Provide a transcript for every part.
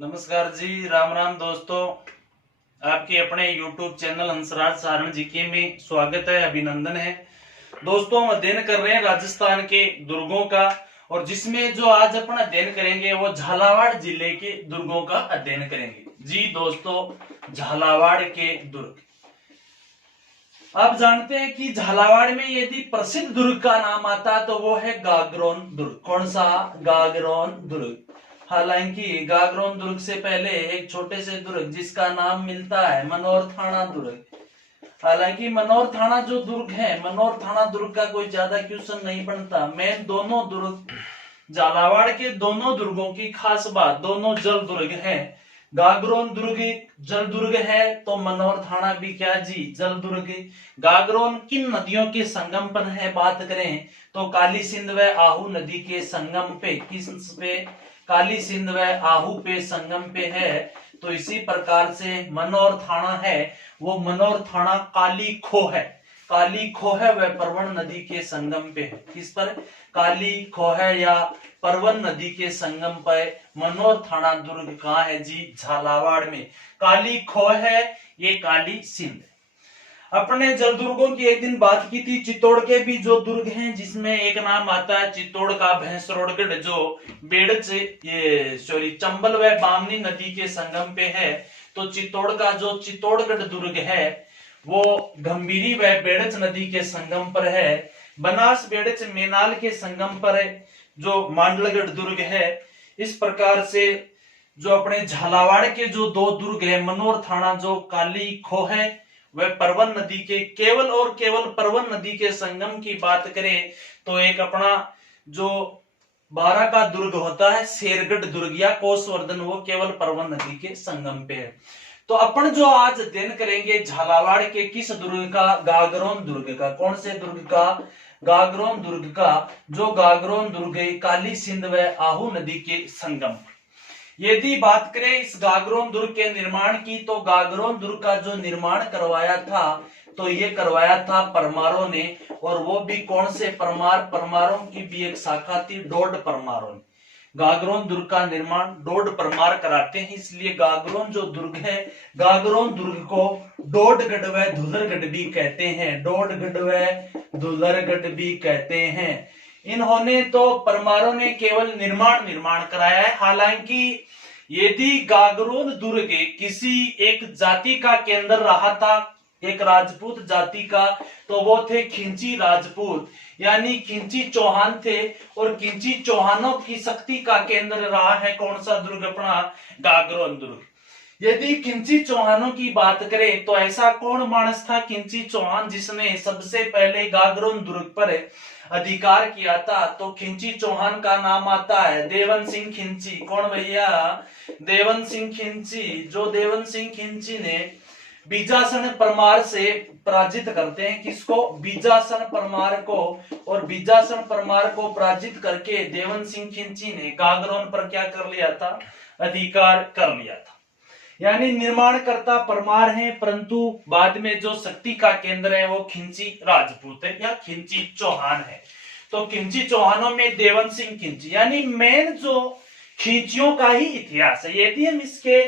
नमस्कार जी, राम राम दोस्तों। आपके अपने YouTube channel Hansraj Saran GK में स्वागत है, अभिनंदन है। दोस्तों, हम अध्ययन कर रहे हैं राजस्थान के दुर्गों का, और जिसमें जो आज अपन अध्ययन करेंगे वो झालावाड़ जिले के दुर्गों का अध्ययन करेंगे। जी दोस्तों, झालावाड़ के दुर्ग। आप जानते हैं कि झालावाड़ में यदि प्रसिद्ध दुर्ग का नाम आता है तो वो है गागरोन दुर्ग। कौन सा? गागरोन दुर्ग। हालांकि गागरोन दुर्ग से पहले एक छोटे से दुर्ग जिसका नाम मिलता है मनोर थाना दुर्ग। हालांकि मनोर थाना जो दुर्ग है, मनोर थाना दुर्ग का कोई ज्यादा क्वेश्चन नहीं बनता। मेन दोनों दुर्ग, झालावाड़ के दोनों दुर्गों की खास बात, दोनों जल दुर्ग है। गागरोन दुर्ग जल दुर्ग है तो मनोर थाना भी क्या जी, जल दुर्ग। गागरोन किन नदियों के संगम पर है बात करें तो काली सिंध व आहू नदी के संगम पे, किस पे? काली सिंध व आहू पे संगम पे है। तो इसी प्रकार से मनोर थाना है, वो मनोर थाना काली खो है। काली खो है वह परवन नदी के संगम पे है। किस पर? काली खो है या परवन नदी के संगम पर मनोर थाना दुर्ग कहाँ है जी? झालावाड़ में। काली खो है, ये काली सिंध। अपने जल दुर्गों की एक दिन बात की थी। चित्तौड़ के भी जो दुर्ग हैं, जिसमें एक नाम आता है चित्तौड़ का भैंसरोडगढ़, जो बेड़च चंबल व बामनी नदी के संगम पे है। तो चित्तौड़ का जो चित्तौड़गढ़ दुर्ग है वो गंभीरी व बेड़च नदी के संगम पर है। बनास बेड़च मेनाल के संगम पर जो मांडलगढ़ दुर्ग है। इस प्रकार से जो अपने झालावाड़ के जो दो दुर्ग है, मनोर थाना जो काली खो है वह परवन नदी के, केवल और केवल परवन नदी के संगम की बात करें तो एक अपना जो बारा का दुर्ग होता है शेरगढ़ दुर्ग या कोसवर्धन, वो केवल परवन नदी के संगम पे है। तो अपन जो आज अध्ययन करेंगे झालावाड़ के किस दुर्ग का? गागरोन दुर्ग का। कौन से दुर्ग का? गागरोन दुर्ग का। जो गागरोन दुर्ग काली सिंध व आहू नदी के संगम। यदि बात करें इस गागरोन दुर्ग के निर्माण की तो गागरोन दुर्ग का जो निर्माण करवाया था तो ये करवाया था परमारों ने। और वो भी कौन से परमार? परमारों की भी एक शाखा थी, डोड परमारों ने। गागरोन दुर्ग का निर्माण डोड परमार कराते हैं, इसलिए गागरोन जो दुर्ग है, गागरोन दुर्ग को डोडगढ़ व धुलरगढ़ भी कहते हैं। डोडगढ़ व धुलरगढ़ भी कहते हैं। इन्होंने तो परमारों ने केवल निर्माण कराया है। हालांकि यदि गागरोन दुर्ग किसी एक जाति का केंद्र रहा था, एक राजपूत जाति का, तो वो थे खिंची राजपूत, यानी खिंची चौहान थे। और खिंची चौहानों की शक्ति का केंद्र रहा है कौन सा दुर्ग? अपना गागरोन दुर्ग। यदि खिंची चौहानों की बात करें तो ऐसा कौन मानस था खिंची चौहान जिसने सबसे पहले गागरोन दुर्ग पर अधिकार किया था? तो खिंची चौहान का नाम आता है देवन सिंह खिंची। कौन भैया? देवन सिंह खिंची। जो देवन सिंह खिंची ने बीजासन परमार से पराजित करते हैं। किसको? बीजासन परमार को। और बीजासन परमार को पराजित करके देवन सिंह खिंची ने गागरोन पर क्या कर लिया था? अधिकार कर लिया था। यानी निर्माणकर्ता परमार हैं, परंतु बाद में जो शक्ति का केंद्र है वो खिंची राजपूत है या खिंची चौहान है। तो खिंची चौहानों में देवन सिंह खिंची, यानी मेन जो खिंचियों का ही इतिहास है। यदि हम इसके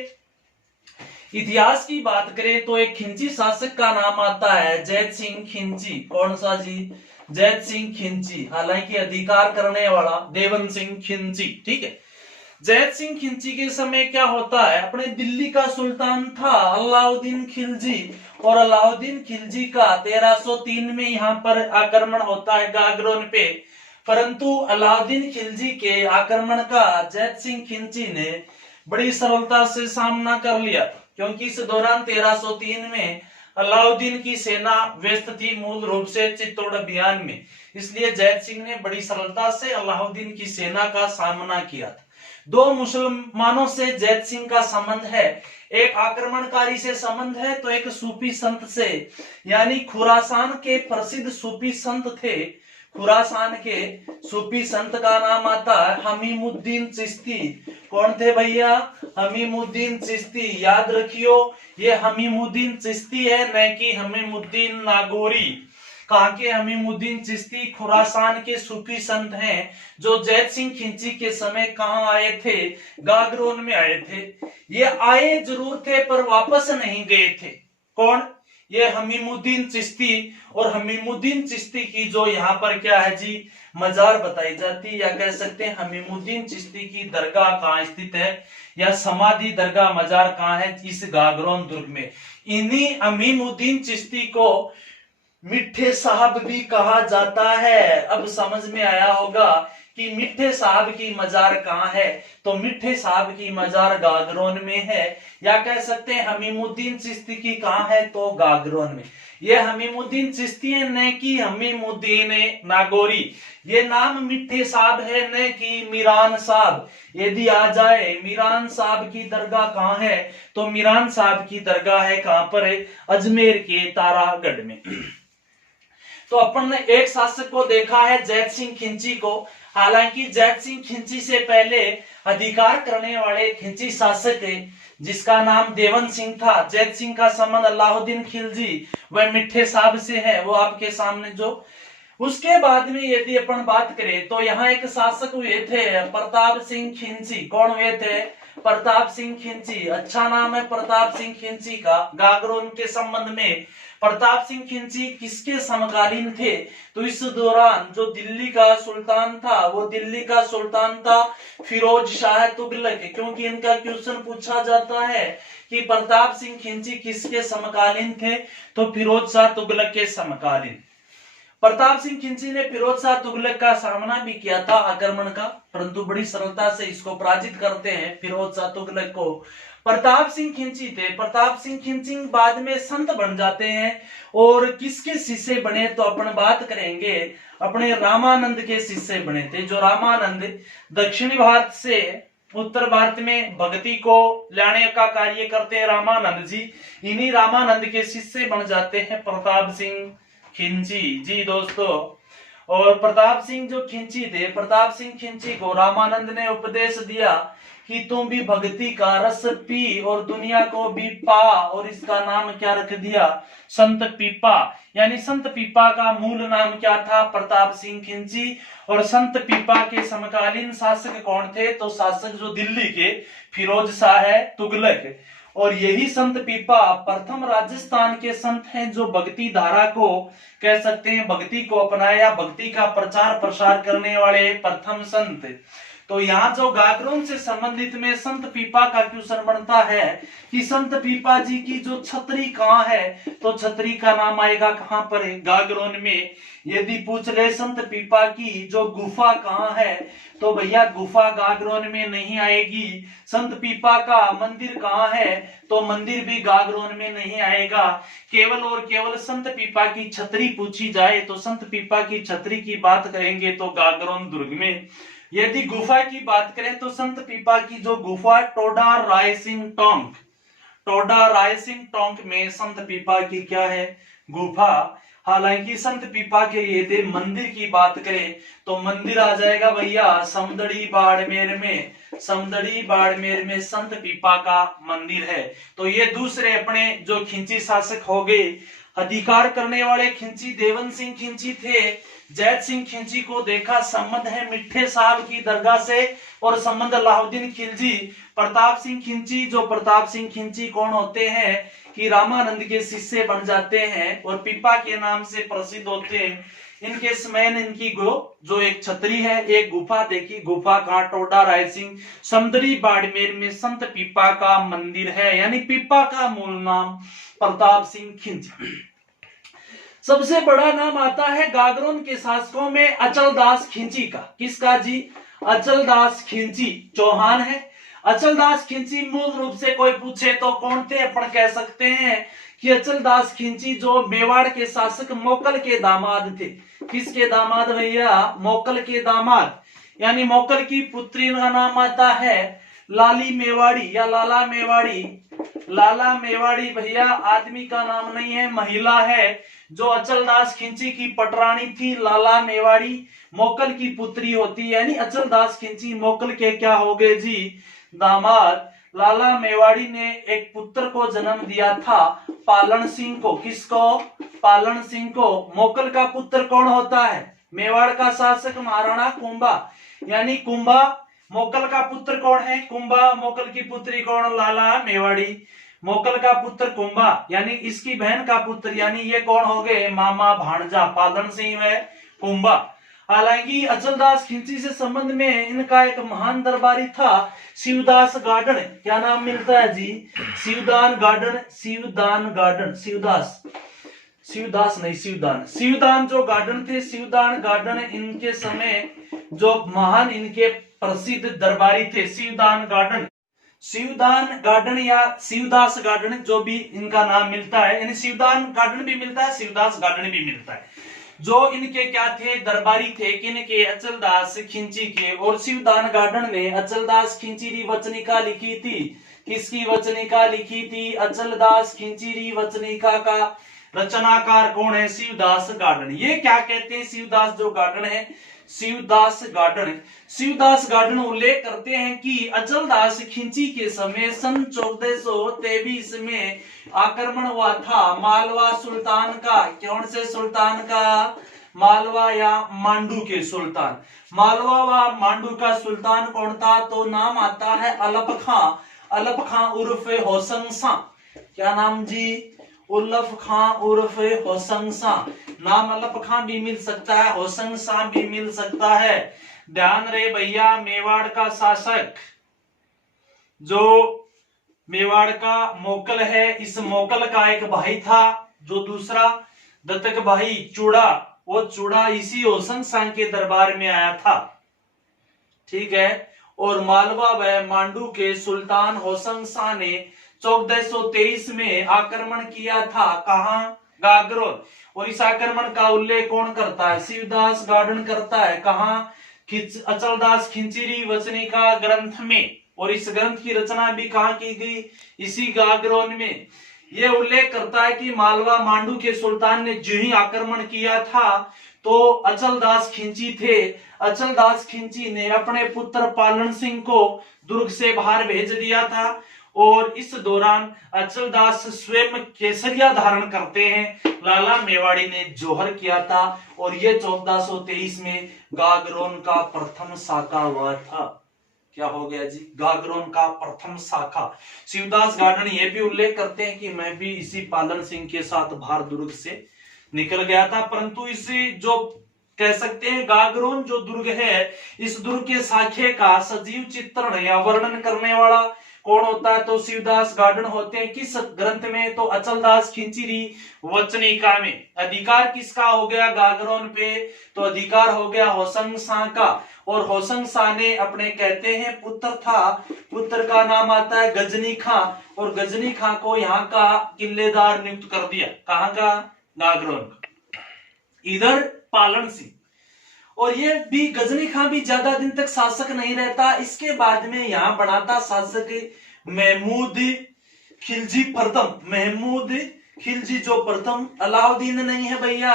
इतिहास की बात करें तो एक खिंची शासक का नाम आता है जैत सिंह खिंची। कौन सा जी? जैत सिंह खिंची। हालांकि अधिकार करने वाला देवन सिंह खिंची, ठीक है। जैत सिंह खिंची के समय क्या होता है, अपने दिल्ली का सुल्तान था अलाउद्दीन खिलजी, और अलाउद्दीन खिलजी का 1303 में यहाँ पर आक्रमण होता है गागरोन पे। परंतु अलाउद्दीन खिलजी के आक्रमण का जैत सिंह खिंची ने बड़ी सरलता से सामना कर लिया, क्योंकि इस दौरान 1303 में अलाउद्दीन की सेना व्यस्त थी मूल रूप से चित्तौड़ अभियान में। इसलिए जैत सिंह ने बड़ी सरलता से अलाउद्दीन की सेना का सामना किया था। दो मुसलमानों से जैत सिंह का संबंध है, एक आक्रमणकारी से संबंध है तो एक सूफी संत से, यानी खुरासान के प्रसिद्ध सूफी संत थे। खुरासान के सूफी संत का नाम आता है हमीमुद्दीन चिश्ती। कौन थे भैया? हमीमुद्दीन चिश्ती। याद रखियो, ये हमीमुद्दीन चिश्ती है, न कि हमीमुद्दीन नागौरी। कहाँ के? हमीमुद्दीन चिश्ती खुरासान के सूफी संत हैं, जो जैत सिंह खिंची के समय कहाँ आए थे? गागरोन में आए थे। ये आए जरूर थे पर वापस नहीं गए थे। कौन? ये हमीमुद्दीन चिश्ती। और हमीमुद्दीन चिश्ती की जो यहाँ पर क्या है जी, मजार बताई जाती है, या कह सकते हैं हमीमुद्दीन चिश्ती की दरगाह कहाँ स्थित है, या समाधि दरगाह मजार कहाँ है? इस गागरोन दुर्ग में। इन्हीं हमीमुद्दीन चिश्ती को मिठ्ठे साहब भी कहा जाता है। अब समझ में आया होगा कि मिठ्ठे साहब की मजार कहाँ है? तो मिठ्ठे साहब की मजार गागरोन में है, या कह सकते हैं हमीमुद्दीन चिश्ती की कहाँ है? तो गागरोन में। ये हमीमुद्दीन चिश्ती है, न कि हमीमुद्दीन नागौरी। ये नाम मिठ्ठे साहब है, न कि मीरान साहब। यदि आ जाए मीरान साहब की दरगाह कहाँ है? तो मीरान साहब की दरगाह है कहाँ पर है? अजमेर के तारागढ़ में। तो अपन ने एक शासक को देखा है, जैत सिंह खिंची को। हालांकि जैत सिंह खिंची से पहले अधिकार करने वाले खिंची शासक थे, जिसका नाम देवन सिंह था। जैत सिंह का संबंध अलाउद्दीन खिलजी व मिठ्ठे साहब से है, वो आपके सामने जो। उसके बाद में यदि अपन बात करें तो यहाँ एक शासक हुए थे, प्रताप सिंह खिंची। कौन हुए थे? प्रताप सिंह खिंची। अच्छा नाम है प्रताप सिंह खिंची का। गागरोन के संबंध में प्रताप सिंह खिंची किसके समकालीन थे? तो इस दौरान जो दिल्ली का सुल्तान था, वो दिल्ली का सुल्तान था फिरोज शाह तुगलक। क्योंकि इनका क्वेश्चन पूछा जाता है कि प्रताप सिंह खिंची किसके समकालीन थे? तो फिरोज शाह तुगलक के समकालीन। प्रताप सिंह खिंची ने फिरोज शाह तुगलक का सामना भी किया था, आक्रमण का, परंतु बड़ी सरलता से इसको पराजित करते हैं फिरोज शाह तुगलक को। प्रताप सिंह खिंची थे। प्रताप सिंह खिंची बाद में संत बन जाते हैं, और किसके शिष्य बने? तो अपन बात करेंगे अपने रामानंद के शिष्य बने थे। जो रामानंद दक्षिणी भारत से उत्तर भारत में भक्ति को लाने का कार्य करते हैं रामानंद जी। इन्हीं रामानंद के शिष्य बन जाते हैं प्रताप सिंह खिंची जी दोस्तों। और प्रताप सिंह जो खिंची थे, प्रताप सिंह खिंची को रामानंद ने उपदेश दिया कि तुम भी भक्ति का रस पी और दुनिया को भी पा, और इसका नाम क्या रख दिया? संत पीपा। यानी संत पीपा का मूल नाम क्या था? प्रताप सिंह खिंची। और संत पीपा के समकालीन शासक कौन थे? तो शासक जो दिल्ली के फिरोज शाह तुगलक। और यही संत पीपा प्रथम राजस्थान के संत हैं जो भक्ति धारा को, कह सकते हैं भक्ति को अपनाया, भक्ति का प्रचार प्रसार करने वाले प्रथम संत। तो यहाँ जो गागरोन से संबंधित में संत पीपा का क्वेश्चन बनता है कि संत पीपा जी की जो छतरी कहाँ है? तो छतरी का नाम आएगा कहाँ पर है? गागरोन में। यदि पूछ ले संत पीपा की जो गुफा कहाँ है? तो भैया गुफा गागरोन में नहीं आएगी। संत पीपा का मंदिर कहाँ है? तो मंदिर भी गागरोन में नहीं आएगा। केवल और केवल संत पीपा की छतरी पूछी जाए तो संत पीपा की छतरी की बात करेंगे तो गागरोन दुर्ग में। यदि गुफा की बात करें तो संत पीपा की जो गुफा टोडा रायसिंग टोंक, टोडा रायसिंग टोंक में संत पीपा की क्या है? गुफा। हालांकि संत पीपा के यदि मंदिर की बात करें तो मंदिर आ जाएगा भैया समदड़ी बाड़मेर में। समदड़ी बाड़मेर में संत पीपा का मंदिर है। तो ये दूसरे अपने जो खिंची शासक हो गए। अधिकार करने वाले खिंची देवन सिंह खिंची थे। जैत सिंह खिंची को देखा, संबंध है मिठ्ठे साहब की दरगाह से, और संबंध अलाउद्दीन खिलजी। प्रताप सिंह खिंची, जो प्रताप सिंह खिंची कौन होते हैं कि रामानंद के शिष्य बन जाते हैं और पीपा के नाम से प्रसिद्ध होते हैं। इनके समय इनकी जो एक छतरी है, एक गुफा देखी। गुफा का टोडा रायसिंह समदड़ी बाड़मेर में संत पीपा का मंदिर है। यानी पीपा का मूल नाम प्रताप सिंह खिंची। सबसे बड़ा नाम आता है गागरोन के शासकों में अचलदास खिंची का। किसका जी? अचलदास खिंची चौहान है। अचलदास खिंची मूल रूप से कोई पूछे तो कौन थे? अपन कह सकते हैं कि अचलदास खिंची जो मेवाड़ के शासक मोकल के दामाद थे। किसके दामाद भैया? मोकल के दामाद। यानी मोकल की पुत्री का नाम आता है लाली मेवाड़ी या लाला मेवाड़ी। लाला मेवाड़ी भैया आदमी का नाम नहीं है, महिला है। जो अचलदास खिंची की पटरानी थी लाला मेवाड़ी, मोकल की पुत्री होती है। यानी अचलदास खिंची मोकल के क्या हो गए जी? दामाद। लाला मेवाड़ी ने एक पुत्र को जन्म दिया था, पालन सिंह को। किसको? पालन सिंह को। मोकल का पुत्र कौन होता है? मेवाड़ का शासक महाराणा कुंभा, यानी कुंभा मोकल का पुत्र कौन है? कुंभा। मोकल की पुत्री कौन? लाला मेवाड़ी। मोकल का पुत्र कुंभा, यानी इसकी बहन का पुत्र, यानी ये कौन हो गए? मामा भांजा, पालन सिंह है कुंभा। हालांकि अचलदास खिलजी से संबंध में इनका एक महान दरबारी था, शिवदास गार्डन। क्या नाम मिलता है जी? शिवदान गार्डन, शिवदान गार्डन, शिवदास, शिवदास नहीं शिवदान, शिवदान जो गार्डन थे, शिवदान गार्डन इनके समय जो महान इनके प्रसिद्ध दरबारी थे, शिवदान गार्डन। शिवदान गार्डन या शिवदास गार्डन जो भी इनका नाम मिलता है, यानी शिवदान गार्डन भी मिलता है, शिवदास गार्डन भी मिलता है। जो इनके क्या थे? दरबारी थे। किनके? अचलदास खिंची के। और शिवदान गार्डन ने अचलदास खिंचीरी वचनिका लिखी थी। किसकी वचनिका लिखी थी? अचलदास खिंचीरी वचनिका का रचनाकार कौन है? शिवदास गार्डन। ये क्या कहते हैं? शिवदास जो गार्डन है, शिवदास गार्डन। शिवदास गार्डन उल्लेख करते हैं कि अचलदास खिंची के समय सन 1423 में आक्रमण हुआ था मालवा सुल्तान का। कौन से सुल्तान का? मालवा या मांडू के सुल्तान। मालवा व मांडू का सुल्तान कौन था? तो नाम आता है अलप खां। अलप खां उर्फ होसंग सा। क्या नाम जी? उल्लफ खां उर्फ होसंग सा। नाम अलप खां भी मिल सकता है, होसंग सा भी मिल सकता है। ध्यान रहे भैया, मेवाड़ का शासक जो मेवाड़ का मोकल है, इस मोकल का एक भाई था, जो दूसरा दत्तक भाई चूड़ा, वो चूड़ा इसी होसंग सा के दरबार में आया था। ठीक है। और मालवा व मांडू के सुल्तान होसंग सा ने 1423 में आक्रमण किया था। कहां? गागरोन। और इस आक्रमण का उल्लेख कौन करता है? शिवदास गार्डन करता है। कहां? अचलदास खिंचीरी वचनिका ग्रंथ में। और इस ग्रंथ की रचना भी कहां की गई? इसी गागरोन में। यह उल्लेख करता है कि मालवा मांडू के सुल्तान ने जो ही आक्रमण किया था तो अचलदास खिंची थे। अचलदास खिंची ने अपने पुत्र पालन सिंह को दुर्ग से बाहर भेज दिया था। और इस दौरान अचलदास स्वयं केसरिया धारण करते हैं। लाला मेवाड़ी ने जौहर किया था। और ये 1423 में गागरोन का प्रथम शाखा हुआ था। क्या हो गया जी? गागरोन का प्रथम शाखा। शिवदास गार्डन ये भी उल्लेख करते हैं कि मैं भी इसी पालन सिंह के साथ बाहर दुर्ग से निकल गया था, परंतु इसी जो कह सकते हैं गागरोन जो दुर्ग है, इस दुर्ग के साखे का सजीव चित्रण या वर्णन करने वाला कौन होता है? तो शिवदास गार्डन होते हैं। किस ग्रंथ में? तो अचलदास खिंचीरी वचनिका में। अधिकार किसका हो गया गागरोन पे? तो अधिकार हो गया होसंग सा का। और होसंग सा ने अपने कहते हैं पुत्र था, पुत्र का नाम आता है गजनी खां। और गजनी खां को यहाँ का किल्लेदार नियुक्त कर दिया। कहाँ का? गागरोन का। इधर पालन सिंह। और ये भी गजनी खां भी ज्यादा दिन तक शासक नहीं रहता। इसके बाद में यहाँ बनाता शासक महमूद खिलजी प्रथम। महमूद खिलजी जो प्रथम, अलाउद्दीन नहीं है भैया।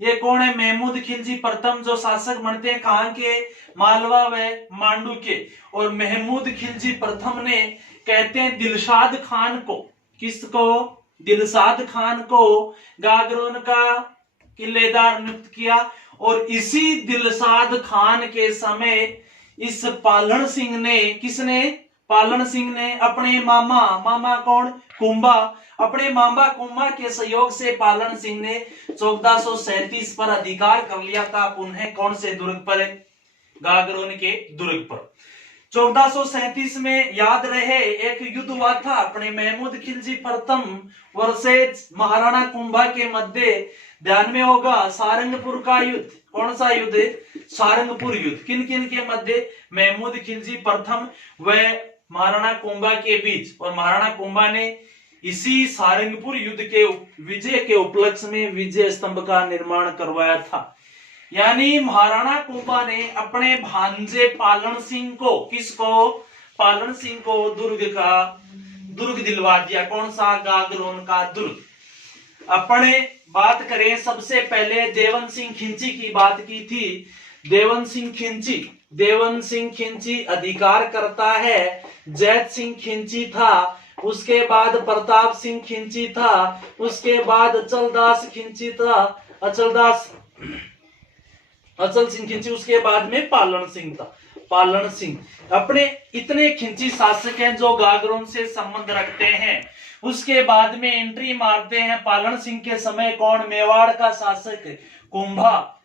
ये कौन है? महमूद खिलजी प्रथम जो शासक बनते हैं कहां के? मालवा व मांडू के। और महमूद खिलजी प्रथम ने कहते हैं दिलशाद खान को। किसको? दिलशाद खान को गागरोन का किलेदार नियुक्त किया। और इसी दिलशाद खान के समय इस पालन सिंह ने, किसने? पालन सिंह ने अपने मामा कौन? कुंभा। अपने मामा कुंभा के सहयोग से पालन सिंह ने 1437 पर अधिकार कर लिया था। पुनः कौन से दुर्ग पर? गागरोन के दुर्ग पर। 1437 में याद रहे एक युद्ध हुआ था अपने महमूद खिलजी प्रथम वर्सेस महाराणा कुंभा के मध्य। ध्यान में होगा सारंगपुर का युद्ध। कौन सा युद्ध? सारंगपुर युद्ध। किन किन के मध्य? महमूद खिलजी प्रथम व महाराणा कुंभा के बीच। और महाराणा कुंभा ने इसी सारंगपुर युद्ध के विजय के उपलक्ष्य में विजय स्तंभ का निर्माण करवाया था। यानी महाराणा कुंभा ने अपने भांजे पालन सिंह को, किसको? पालन सिंह को दुर्ग दिलवा दिया। कौन सा? गागरोन का दुर्ग। अपने बात करें सबसे पहले देवन सिंह खिंची की बात की थी। देवन सिंह खिंची देवन सिंह खिंची अधिकार करता है। जैत सिंह खिंची था, उसके बाद प्रताप सिंह खिंची था, उसके बाद अचलदास खिंची था, अचल सिंह खिंची, उसके बाद में पालन सिंह था। पालन सिंह अपने इतने खिंची शासक हैं जो गागरोन से संबंध रखते हैं। उसके बाद में एंट्री मारते हैं पालन सिंह के समय कौन? मेवाड़ का शासक कुंभा।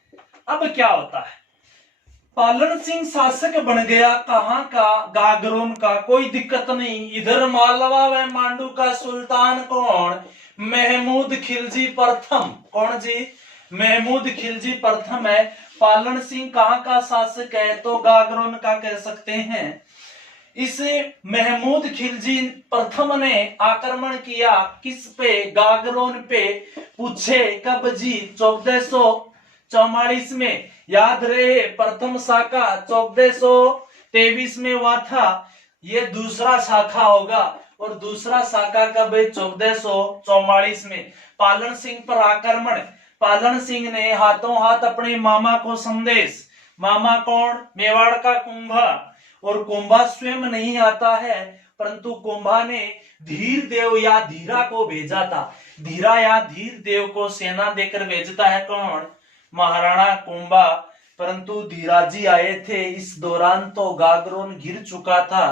अब क्या होता है, पालन सिंह शासक बन गया, कहां का? गागरोन का। कोई दिक्कत नहीं। इधर मालवा व मांडू का सुल्तान कौन? महमूद खिलजी प्रथम। कौन जी? महमूद खिलजी प्रथम है। पालन सिंह कहां का शासक है? तो गागरोन का कह सकते हैं। इस महमूद खिलजी प्रथम ने आक्रमण किया किस पे? गागरोन पे। पूछे कब जी? 1444 में। याद रहे प्रथम शाखा 1423 में हुआ था। ये दूसरा शाखा होगा और दूसरा शाखा कब है? 1444 में। पालन सिंह पर आक्रमण। पालन सिंह ने हाथों हाथ अपने मामा को संदेश, मामा कौन? मेवाड़ का कुंभा। और कुंभा स्वयं नहीं आता है, परंतु कुंभा ने धीर देव या धीरा को भेजा था। धीरा या धीर देव को सेना देकर भेजता है कौन? महाराणा कुंभा। परंतु धीराजी आए थे। इस दौरान तो गागरोन घिर चुका था।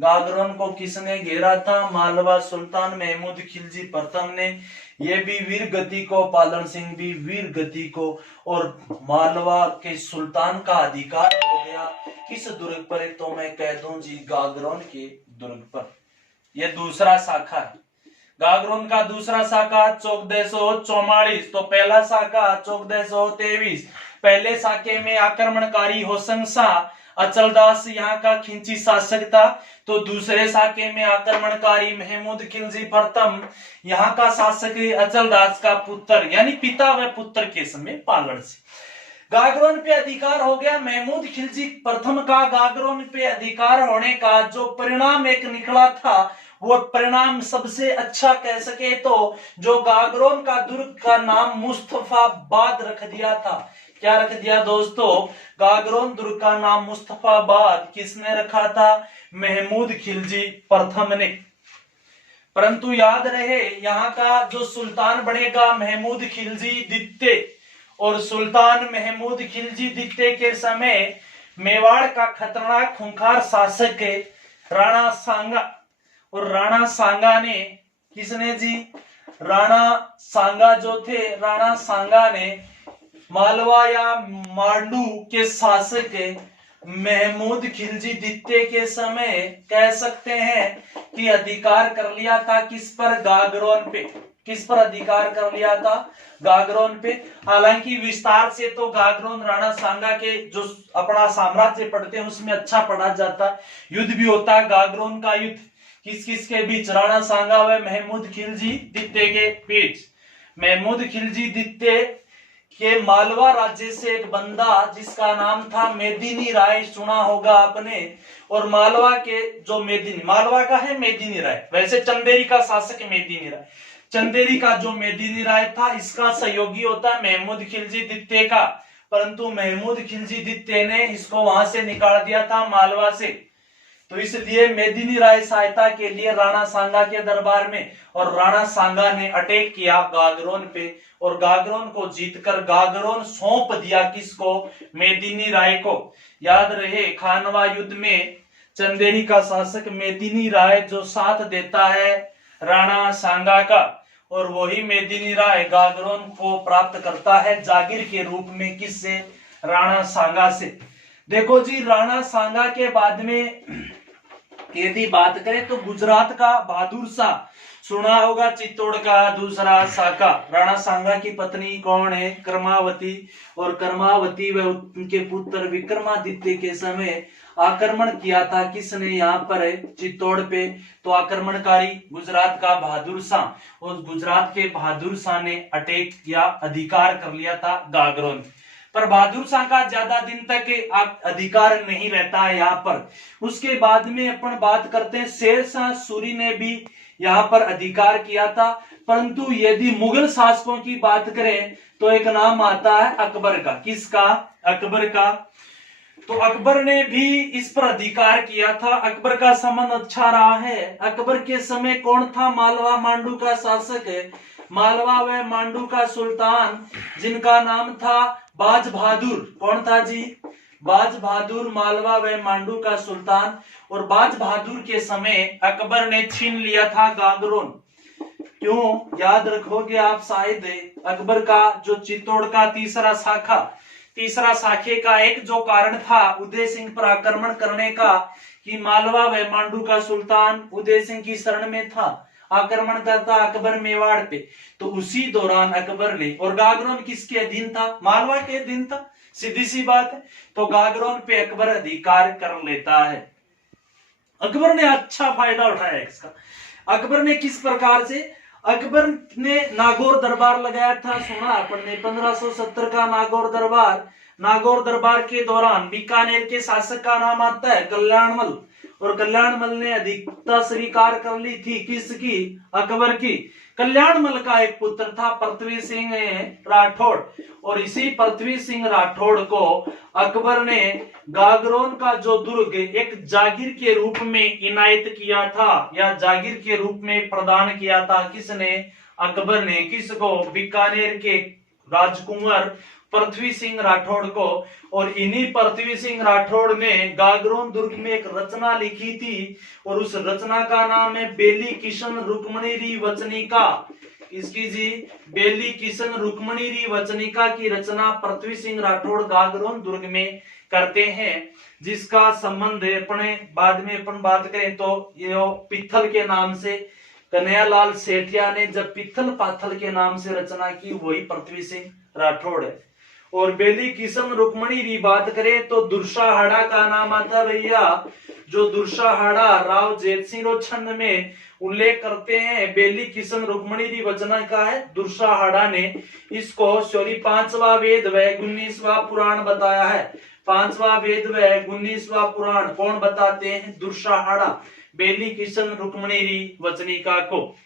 गागरोन को किसने घेरा था? मालवा सुल्तान महमूद खिलजी प्रथम ने। ये भी वीर गति को, पालन सिंह भी वीर गति को, और मालवा के सुल्तान का अधिकार हो गया किस दुर्ग पर? तो मैं कह दूं जी गागरोन के दुर्ग पर। यह दूसरा शाखा है। गागरोन का दूसरा शाखा 1444। तो पहला शाखा 1423। पहले शाखे में आक्रमणकारी होसंग शाह अचलदास यहाँ का खिंची शासक था। तो दूसरे शाखे में आक्रमणकारी महमूद खिलजी प्रथम यहाँ का शासक अचलदास का पुत्र, यानी पिता व पुत्र के समय पालन से गागरोन पे अधिकार हो गया। महमूद खिलजी प्रथम का गागरोन पे अधिकार होने का जो परिणाम एक निकला था, वो परिणाम सबसे अच्छा कह सके तो जो गागरोन का दुर्ग का नाम मुस्तफाबाद रख दिया था। क्या रख दिया दोस्तों? गागरोन दुर्ग का नाम मुस्तफाबाद किसने रखा था? महमूद खिलजी प्रथम ने। परंतु याद रहे यहाँ का जो सुल्तान बनेगा महमूद खिलजी द्वितीय, और सुल्तान महमूद खिलजी द्वितीय के समय मेवाड़ का खतरनाक खूंखार शासक है राणा सांगा। और राणा सांगा ने, किसने जी? राणा सांगा जो थे, राणा सांगा ने मालवा या मांडू के शासक महमूद खिलजी द्वितीय के समय कह सकते हैं कि अधिकार कर लिया था किस पर? गागरोन पे। किस पर अधिकार कर लिया था? गागरोन पे। हालांकि विस्तार से तो गागरोन राणा सांगा के जो अपना साम्राज्य पढ़ते हैं उसमें अच्छा पढ़ा जाता। युद्ध भी होता है गागरोन का युद्ध किस किस के बीच? राणा सांगा व महमूद खिलजी द्वितीय के बीच। महमूद खिलजी द्वितीय के मालवा राज्य से एक बंदा जिसका नाम था मेदिनी राय, सुना होगा आपने। और मालवा के जो मेदिनी, मालवा का है मेदिनी राय, वैसे चंदेरी का शासक मेदिनी राय। चंदेरी का जो मेदिनी राय था, इसका सहयोगी होता है महमूद खिलजी द्वितीय का। परंतु महमूद खिलजी द्वितीय ने इसको वहां से निकाल दिया था मालवा से। तो इसलिए मेदिनी राय सहायता के लिए राणा सांगा के दरबार में, और राणा सांगा ने अटैक किया गागरोन पे और गागरोन को जीतकर गागरोन सौंप दिया किसको? मेदिनी राय को। याद रहे खानवा युद्ध में चंदेरी का शासक मेदिनी राय जो साथ देता है राणा सांगा का, और वही मेदिनी राय गागरोन को प्राप्त करता है जागीर के रूप में। किससे? राणा सांगा से। देखो जी, राणा सांगा के बाद में यदि बात करें तो गुजरात का बहादुर शाह, सुना होगा, चित्तौड़ का दूसरा शाखा। राणा सांगा की पत्नी कौन है? कर्मावती। और कर्मावती व उनके पुत्र विक्रमादित्य के समय आक्रमण किया था किसने? यहाँ पर चित्तौड़ पे। तो आक्रमणकारी गुजरात का बहादुर शाह, और गुजरात के बहादुर शाह ने अटैक किया, अधिकार कर लिया था गागरोन। पर बहादुर शाह का ज्यादा दिन तक अधिकार नहीं रहता है यहाँ पर। उसके बाद में अपन बात करते हैं शेर शाह सूरी ने भी यहाँ पर अधिकार किया था। परंतु यदि मुगल शासकों की बात करें तो एक नाम आता है अकबर का। किसका? अकबर का। तो अकबर ने भी इस पर अधिकार किया था। अकबर का संबंध अच्छा रहा है। अकबर के समय कौन था मालवा मांडू का शासक है? मालवा व मांडू का सुल्तान जिनका नाम था बाज बहादुर। कौन था जी? बाज बहादुर मालवा व मांडू का सुल्तान। और बाज बहादुर के समय अकबर ने छीन लिया था गागरोन। क्यों? याद रखोगे आप शायद, अकबर का जो चित्तौड़ का तीसरा शाखे का एक जो कारण था उदय सिंह पर आक्रमण करने का, कि मालवा व मांडू का सुल्तान उदय सिंह की शरण में था, आक्रमण करता अकबर मेवाड़ पे। तो उसी दौरान अकबर ने, और गागरोन किसके अधीन था? मालवा के अधीन था, सीधी सी बात है। तो गागरोन पे अकबर अधिकार कर लेता है। अकबर ने अच्छा फायदा उठाया इसका। अकबर ने किस प्रकार से? अकबर ने नागौर दरबार लगाया था, सुना अपन ने, 1570 का नागौर दरबार। नागौर दरबार के दौरान बीकानेर के शासक का नाम आता है कल्याणमल, और कल्याणमल ने अधिकता स्वीकार कर ली थी किसकी? अकबर की। कल्याणमल का एक पुत्र था पृथ्वी सिंह राठौड़, और इसी पृथ्वी सिंह राठौड़ को अकबर ने गागरोन का जो दुर्ग एक जागीर के रूप में इनायत किया था, या जागीर के रूप में प्रदान किया था। किसने? अकबर ने। किसको? बीकानेर के राजकुंवर पृथ्वी सिंह राठौड़ को। और इन्हीं पृथ्वी सिंह राठौड़ ने गागरोन दुर्ग में एक रचना लिखी थी, और उस रचना का नाम है बेली किशन रुक्मणी री वचनिका। इसकी जी, बेली किशन रुक्मणी री वचनिका की रचना पृथ्वी सिंह राठौड़ गागरोन दुर्ग में करते हैं, जिसका संबंध अपने बाद में अपन बात करें तो ये पित्थल के नाम से, कन्हैयालाल सेठिया ने जब पित्थल पाथल के नाम से रचना की, वही पृथ्वी सिंह राठौड़ है। और बेली किशन रुक्मणी री बात करें तो दुर्साहाड़ा का नाम आता भैया। जो दुर्साहाड़ा राव जेत सिंह छंद में उल्लेख करते हैं, बेली किशन रुक्मणी री वचना का है। दुर्साहाड़ा ने इसको 5वां वेद व 19वां पुराण बताया है। 5वां वेद व 19वां पुराण कौन बताते हैं? दुर्साहाड़ा, बेली किशन रुक्मणी री वचनिका को।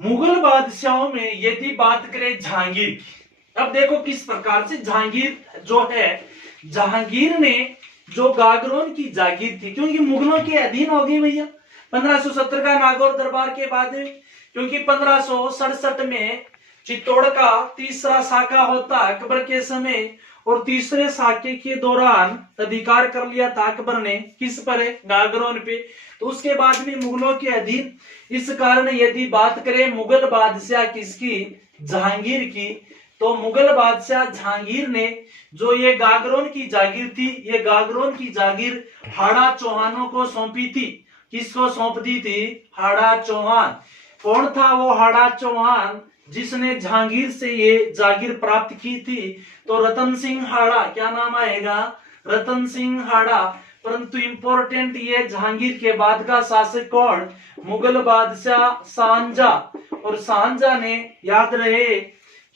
मुगल बादशाहों में यदि बात करें जहांगीर की, अब देखो किस प्रकार से जहांगीर जो है, जहांगीर ने जो गागरोन की जागीर थी, क्योंकि मुगलों के अधीन हो गई भैया 1570 का नागौर दरबार के बाद, क्योंकि 1567 में चित्तौड़ का तीसरा शाखा होता अकबर के समय, और तीसरे शाखे के दौरान अधिकार कर लिया था अकबर ने। किस पर? गागरोन पे। तो उसके बाद में मुगलों के अधीन। इस कारण यदि बात करें मुगल बादशाह किसकी? जहांगीर की। तो मुगल बादशाह जहांगीर ने जो ये गागरोन की जागीर थी, ये गागरोन की जागीर हाड़ा चौहानों को सौंपी थी। किसको सौंप दी थी? हाड़ा चौहान। कौन था वो हाड़ा चौहान जिसने जहांगीर से ये जागीर प्राप्त की थी? तो रतन सिंह हाड़ा। क्या नाम आएगा? रतन सिंह हाड़ा। परंतु इंपॉर्टेंट ये जहांगीर के बाद का शासक कौन? मुगल बादशाह शाहजहां। और शाहजहां ने, याद रहे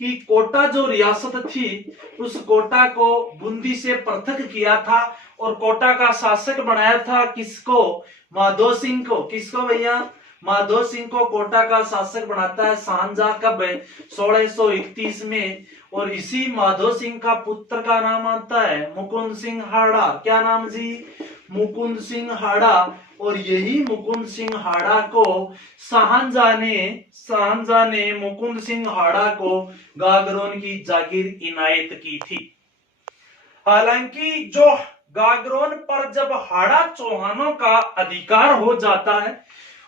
कि कोटा जो रियासत थी, उस कोटा को बूंदी से पृथक किया था, और कोटा का शासक बनाया था किसको? माधो सिंह को। किसको भैया? माधो सिंह को कोटा का शासक बनाता है शाहजहां। कब? 1631 में। और इसी माधो सिंह का पुत्र का नाम आता है मुकुंद सिंह हाड़ा। क्या नाम जी? मुकुंद सिंह हाड़ा। और यही मुकुंद सिंह हाड़ा को शाहजहां ने मुकुंद सिंह हाड़ा को गागरोन की जागीर इनायत की थी। हालांकि जो गागरोन पर जब हाड़ा चौहानों का अधिकार हो जाता है,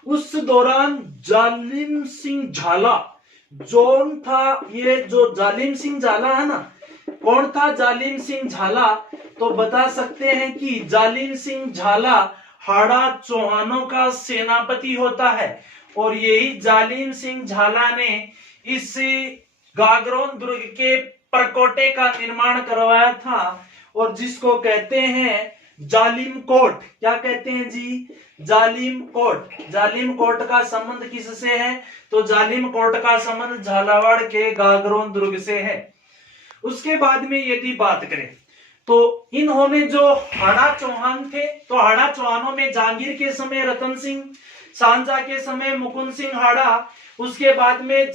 उस दौरान जालिम सिंह झाला जोन था, ये जो जालिम सिंह झाला है ना, कौन था जालिम सिंह झाला? तो बता सकते हैं कि जालिम सिंह झाला हाड़ा चौहानों का सेनापति होता है। और यही जालिम सिंह झाला ने इस गागरोन दुर्ग के परकोटे का निर्माण करवाया था, और जिसको कहते हैं जालिम कोट। क्या कहते हैं जी? जालिम कोट। जालिम कोट का संबंध किससे है? तो जालिम कोट का संबंध झालावाड़ के गागरोन दुर्ग से है। उसके बाद में यदि बात करें तो इन्होंने जो हाड़ा चौहान थे, तो हाड़ा चौहानों में जहांगीर के समय रतन सिंह, शाहजहां के समय मुकुंद सिंह हाड़ा, उसके बाद में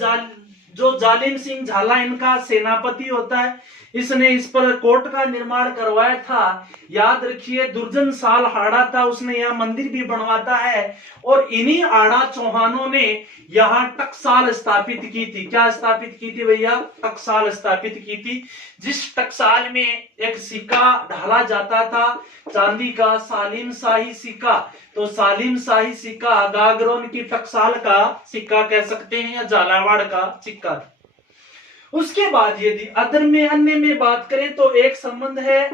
जो जालिम सिंह झाला इनका सेनापति होता है, इसने इस पर कोट का निर्माण करवाया था। याद रखिए दुर्जन साल हाड़ा था, उसने यहाँ मंदिर भी बनवाता है। और इन्हीं आड़ा चौहानों ने यहाँ टकसाल स्थापित की थी। क्या स्थापित की थी भैया? टकसाल स्थापित की थी, जिस टकसाल में एक सिक्का ढाला जाता था चांदी का, सालिम शाही सिक्का। तो सालिम शाही सिक्का गागरोन की टकसाल का सिक्का कह सकते हैं, या झालावाड़ का सिक्का। उसके बाद यदि अदर में अन्य में बात करें तो एक संबंध है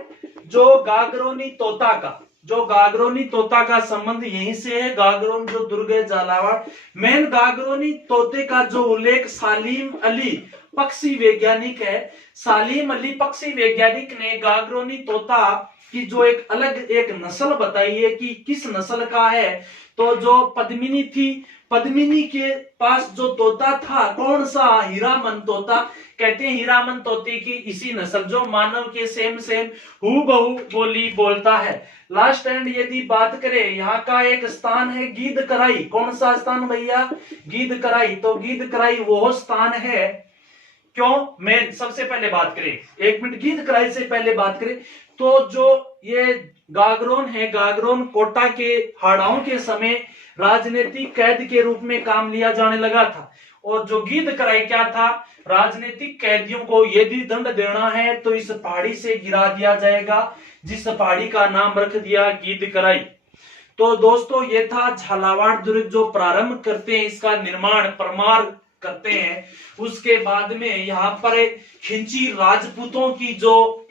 जो गागरोनी तोता का, जो गागरोनी तोता का संबंध यहीं से है। गागरोन जो दुर्ग है झालावाड़, मेन गागरोनी तोते का जो उल्लेख सालिम अली पक्षी वैज्ञानिक है, सालिम अली पक्षी वैज्ञानिक ने गागरोनी तोता की जो एक अलग एक नस्ल बताई है कि किस नस्ल का है। तो जो पद्मिनी थी, पद्मिनी के पास जो तोता था कौन सा? हीरामन तोता। कहते हैं हीरामन तोते की इसी नस्ल जो मानव के सेम हूबहू बोली बोलता है। लास्ट एंड यदि बात करें, यहाँ का एक स्थान है गीदकराई। कौन सा स्थान भैया? गीदकराई। तो गीदकराई वो स्थान है, क्यों? मैं सबसे पहले बात करें, एक मिनट, गीदकराई से पहले बात करें तो जो ये गागरोन है, गागरोन कोटा के हाड़ाओं के समय राजनीतिक कैद के रूप में काम लिया जाने लगा था। और जो गीदकराई क्या था? राजनीतिक कैदियों को यदि दंड देना है तो इस पहाड़ी से गिरा दिया जाएगा, जिस पहाड़ी का नाम रख दिया गीदकराई। तो दोस्तों ये था झालावाड़ दुर्ग जो प्रारंभ करते हैं, इसका निर्माण परमार करते हैं। उसके बाद में यहाँ पर खिंची राजपूतों की जो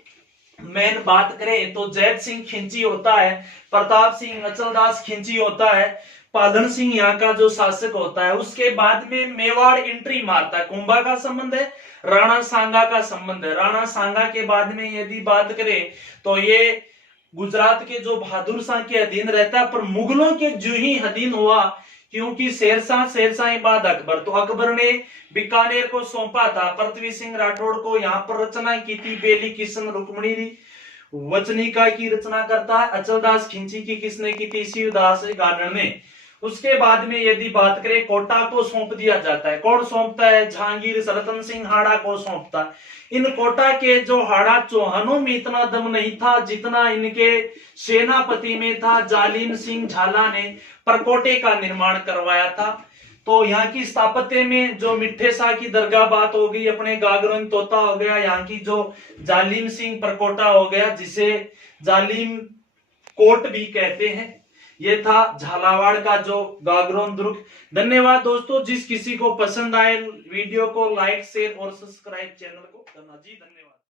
मेन बात करें तो जैत सिंह खिंची होता है, प्रताप सिंह अचलदास खिंची होता है, पालन सिंह यहाँ का जो शासक होता है। उसके बाद में मेवाड़ एंट्री मारता है। कुंभा का संबंध है, राणा सांगा का संबंध है। राणा सांगा के बाद में यदि बात करें तो ये गुजरात के जो बहादुर शाह के अधीन रहता है, पर मुगलों के जो ही अधीन हुआ, क्योंकि शेरशाह बाद अकबर, तो अकबर ने बीकानेर को सौंपा था। पृथ्वी सिंह राठौड़ को यहाँ पर रचना की थी, बेली किशन रुक्मणी वचनिका की रचना करता है। अचलदास खिंची की किसने की थी? शिवदास गार्डन ने। उसके बाद में यदि बात करें कोटा को सौंप दिया जाता है। कौन सौंपता है? जहांगीर रतन सिंह हाड़ा को सौंपता है। इन कोटा के जो हाड़ा चौहानों में इतना दम नहीं था जितना इनके सेनापति में था। जालिम सिंह झाला ने परकोटे का निर्माण करवाया था। तो यहाँ की स्थापत्य में जो मिठ्ठे शाह की दरगाह बात हो गई, अपने गागरोन तोता हो गया, यहाँ की जो जालिम सिंह परकोटा हो गया, जिसे जालिम कोट भी कहते हैं। ये था झालावाड़ का जो गागरोन दुर्ग। धन्यवाद दोस्तों, जिस किसी को पसंद आए वीडियो को लाइक शेयर और सब्सक्राइब चैनल को करना जी। धन्यवाद।